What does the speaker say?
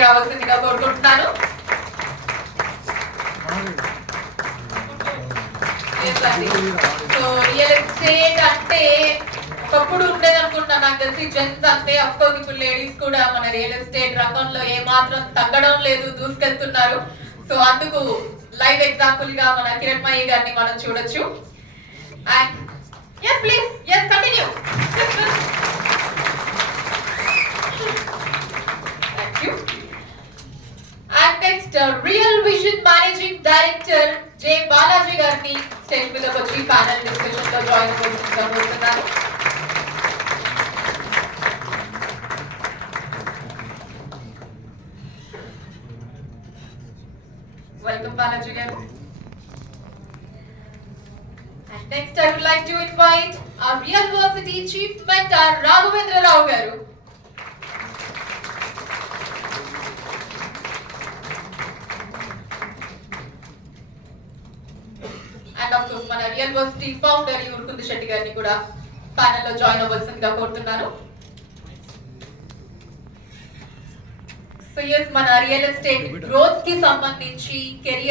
కి రావాల్సిందిగా కోరుకుంటున్నాను. సో రియల్ ఎస్టేట్ అంటే ఒకప్పుడు ఉండేది అనుకుంటా, నాకు తెలిసి జెంట్స్ అంటే అఫ్కోర్స్ ఇప్పుడు లేడీస్ కూడా మన రియల్ ఎస్టేట్ రంగంలో ఏ మాత్రం తగ్గడం లేదు, దూసుకెళ్తున్నారు. సో అందుకు లైవ్ ఎగ్జాంపుల్ గా మన కిరణ్మయి గారిని మనం చూడొచ్చు. And yes please, yes continue. Thank you. And next Real Vision Managing Director J Balaji గారిని స్టేజ్ మీద వచ్చి ప్యానెల్ డిస్కషన్ లో జాయిన్ అవ్వాల్సిందిగా Welcome Balaji garu. And next I would like to invite our Real Versity Chief Mentor Raghavendra Rao garu. And of course మన Real Versity founder Urkundu Shetty గారిని కూడా ప్యానెల్ లో జాయిన్ అవ్వాల్సిందిగా కోరుతున్నాను. సో yes, మన రియల్ ఎస్టేట్ గ్రోత్ కి సంబంధించి కెరియర్